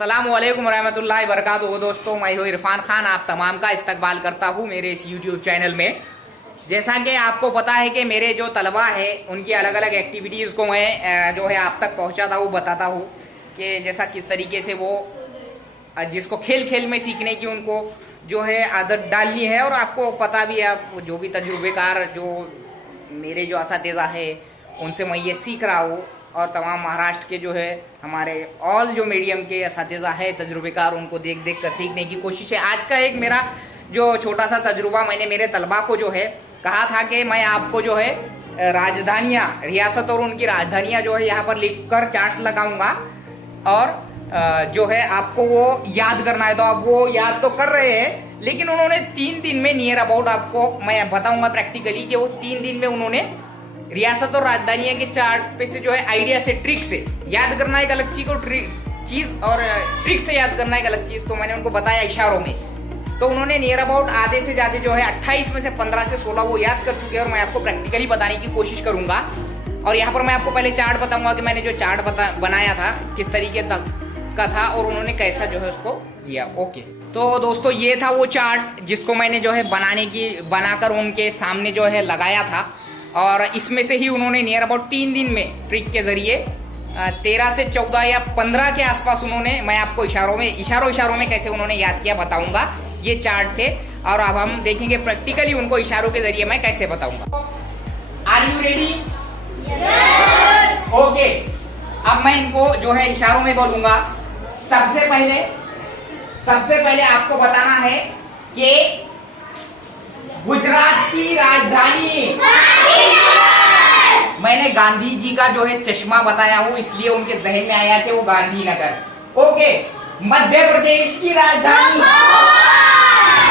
अस्सलामुअलैकुम रहमतुल्लाहि वबरकातुहू। दोस्तों, मैं हूँ इरफान खान, आप तमाम का इस्तकबाल करता हूँ मेरे इस यूट्यूब चैनल में। जैसा कि आपको पता है कि मेरे जो तलबा है उनकी अलग अलग एक्टिविटीज़ को मैं जो है आप तक पहुँचाता हूँ, बताता हूँ कि जैसा किस तरीके से वो जिसको खेल खेल में सीखने की उनको जो है आदत डालनी है। और आपको पता भी है, आप जो भी तजुर्बेकार जो मेरे जो असातिज़ा है उनसे मैं ये सीख रहा हूँ, और तमाम महाराष्ट्र के जो है हमारे ऑल जो मीडियम के असातिज़ा है तजुर्बेकार, उनको देख देख कर सीखने की कोशिश है। आज का एक मेरा जो छोटा सा तजुर्बा, मैंने मेरे तलबा को जो है कहा था कि मैं आपको जो है राजधानियाँ, रियासत और उनकी राजधानियाँ जो है यहाँ पर लिख कर चार्ट्स लगाऊंगा, और जो है आपको वो याद करना है। तो आप वो याद तो कर रहे हैं, लेकिन उन्होंने 3 दिन में नियर अबाउट, आपको मैं बताऊंगा प्रैक्टिकली कि वो 3 दिन में उन्होंने रियासत और राजधानियां के चार्ट पे से जो है आइडिया से, ट्रिक से याद करना एक अलग चीज और ट्रिक से याद करना एक अलग चीज। तो मैंने उनको बताया इशारों में, तो उन्होंने नियर अबाउट आधे से ज्यादा जो है 28 में से 15 से 16 वो याद कर चुके हैं, और मैं आपको प्रैक्टिकली बताने की कोशिश करूंगा। और यहाँ पर मैं आपको पहले चार्ट बताऊंगा कि मैंने जो चार्ट बनाया था किस तरीके का था और उन्होंने कैसा जो है उसको लिया। ओके, तो दोस्तों ये था वो चार्ट जिसको मैंने जो है बनाकर उनके सामने जो है लगाया था, और इसमें से ही उन्होंने नियर अबाउट 3 दिन में ट्रिक के जरिए 13 से 14 या 15 के आसपास उन्होंने, मैं आपको इशारों में कैसे उन्होंने याद किया बताऊंगा। ये चार्ट थे, और अब हम देखेंगे प्रैक्टिकली उनको इशारों के जरिए मैं कैसे बताऊंगा। Are you ready? ओके, अब मैं इनको जो है इशारों में बोलूंगा। सबसे पहले आपको बताना है कि गुजरात की राजधानी, मैंने गांधी जी का जो है चश्मा बताया हूं, इसलिए उनके जहन में आया कि वो गांधीनगर। ओके, मध्य प्रदेश की राजधानी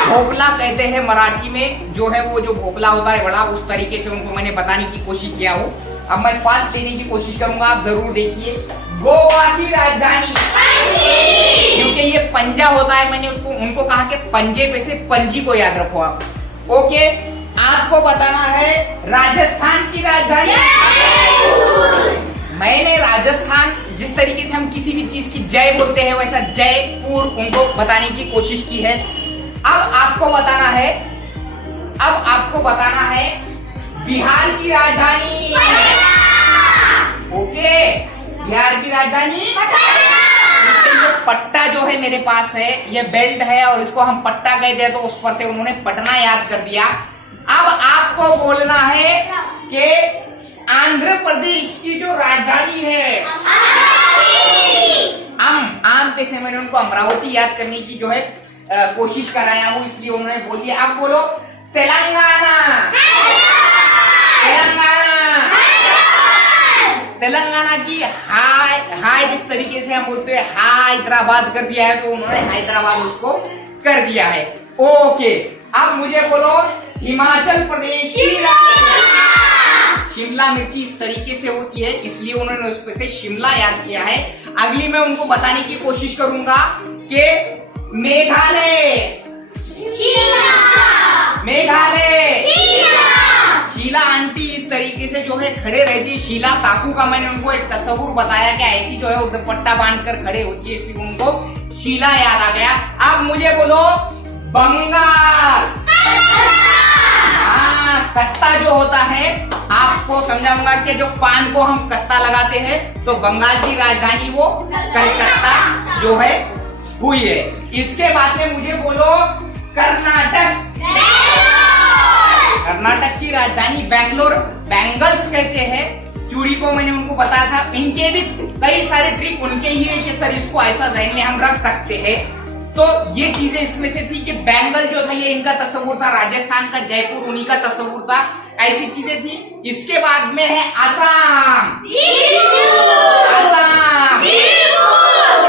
भोपला कहते हैं मराठी में, जो है वो जो भोपला होता है बड़ा, उस तरीके से उनको मैंने बताने की कोशिश किया हूं। अब मैं फास्ट लेने की कोशिश करूंगा, आप जरूर देखिए। गोवा की राजधानी, क्योंकि ये पंजा होता है, मैंने उनको कहा कि पंजे पे से पंजी को याद रखो आप। ओके, आपको बताना है राजस्थान की राजधानी। मैंने राजस्थान, जिस तरीके से हम किसी भी चीज की जय बोलते हैं वैसा जयपुर उनको बताने की कोशिश की है। अब आपको बताना है बिहार की राजधानी। ओके, बिहार की राजधानी, ये पट्टा जो है मेरे पास है, ये बेल्ट है और इसको हम पट्टा कहते हैं, तो उस पर से उन्होंने पटना याद कर दिया। अब आपको बोलना है कि आंध्र प्रदेश की जो राजधानी है, आम पे से मैंने उनको अमरावती याद करने की जो है कोशिश कराया हूं, इसलिए उन्होंने बोल दिया। आप बोलो तेलंगाना। तेलंगाना की हाय जिस तरीके से हम बोलते हैं हैदराबाद कर दिया है, तो उन्होंने हैदराबाद उसको कर दिया है। ओके, अब मुझे बोलो हिमाचल प्रदेश की शिमला मिर्ची इस तरीके से होती है, इसलिए उन्होंने उस पे से शिमला याद किया है। अगली मैं उनको बताने की कोशिश करूंगा कि मेघालय शीला आंटी इस तरीके से जो है खड़े रहती है। शीला काकू का मैंने उनको एक तस्वुर बताया कि ऐसी जो है दुपट्टा बांध कर खड़े होती है, इसलिए उनको शीला याद आ गया। अब मुझे बोलो बंगाल। कत्ता जो होता है, आपको समझाऊंगा कि जो पान को हम कत्ता लगाते हैं, तो बंगाल की राजधानी वो कलकत्ता जो है हुई है। इसके बाद में मुझे बोलो कर्नाटक की राजधानी बैंगलोर, बैंगल्स कहते हैं चूड़ी को, मैंने उनको बताया था। इनके भी कई सारे ट्रिक उनके ही है कि सर इसको ऐसा जहन में हम रख सकते हैं, तो ये चीजें इसमें से थी कि बैंगल जो था ये इनका तस्वुर था, राजस्थान का जयपुर उन्हीं का तस्वुर था, ऐसी चीजें थी। इसके बाद में है आसाम।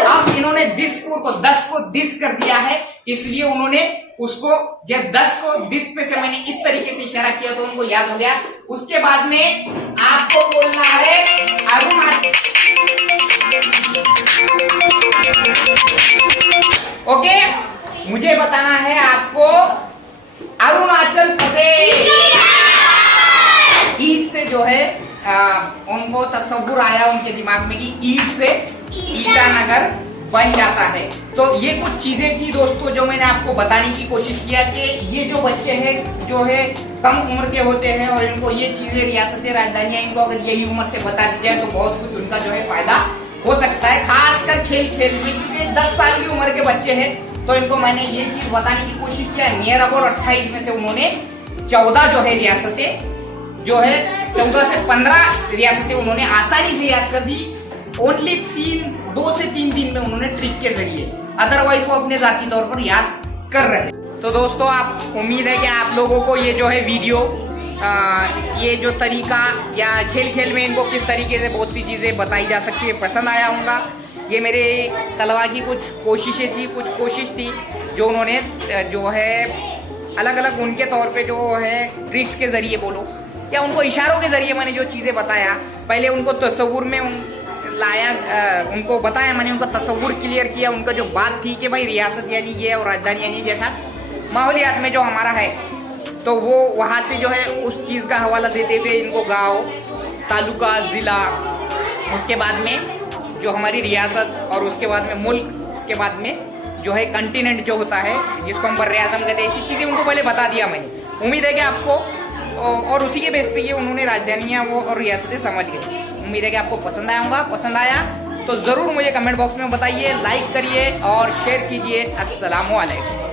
अब इन्होंने दिसपुर को 10 को दिस कर दिया है, इसलिए उन्होंने उसको जब 10 को दिस पे से मैंने इस तरीके से इशारा किया तो उनको याद हो गया। उसके बाद में आपको बोलना है अरुणाचल। ओके, मुझे बताना है आपको अरुणाचल प्रदेश। ईट से जो है उनको तस्वुर आया उनके दिमाग में कि ईट से ईटानगर बन जाता है। तो ये कुछ चीजें थी दोस्तों जो मैंने आपको बताने की कोशिश किया कि ये जो बच्चे हैं जो है कम उम्र के होते हैं और इनको ये चीजें रियासतें राजधानियां इनको अगर यही उम्र से बता दी जाए तो बहुत कुछ उनका जो है फायदा हो सकता है, खासकर खेल खेल में, क्योंकि 10 साल की उम्र के बच्चे हैं। तो इनको मैंने ये चीज बताने की कोशिश किया। नियर अबाउट 28 में से उन्होंने 14 जो है रियासतें जो है 14 से 15 रियासतें उन्होंने आसानी से याद कर दी, ओनली 2 से 3 दिन में उन्होंने ट्रिक के जरिए, अदरवाइज वो अपने जाती तौर पर याद कर रहे। तो दोस्तों आप उम्मीद है कि आप लोगों को ये जो है वीडियो ये जो तरीका या खेल खेल में इनको किस तरीके से बहुत सी चीजें बताई जा सकती है पसंद आया होगा। ये मेरे तलवा की कुछ कोशिशें थी, कुछ कोशिश थी जो उन्होंने जो है अलग अलग उनके तौर पे जो है ट्रिक्स के जरिए बोलो या उनको इशारों के जरिए मैंने जो चीजें बताया, पहले उनको तस्वुर में लाया, उनको बताया, मैंने उनका तस्वुर क्लियर किया। उनका जो बात थी कि भाई रियासत यानी ये और राजधानी यानी जैसा माहौलियात में जो हमारा है, तो वो वहाँ से जो है उस चीज़ का हवाला देते हुए इनको गांव, तालुका, ज़िला, उसके बाद में जो हमारी रियासत और उसके बाद में मुल्क, उसके बाद में जो है कंटिनेंट जो होता है जिसको हम बर्रे आज़म कहते हैं, ऐसी चीज़ें उनको पहले बता दिया मैंने। उम्मीद है कि आपको और उसी के बेस पे ये उन्होंने राजधानियाँ वो और रियासतें समझ गए। उम्मीद है कि आपको पसंद आया होगा। पसंद आया तो ज़रूर मुझे कमेंट बॉक्स में बताइए, लाइक करिए और शेयर कीजिए। अस्सलामु अलैकुम।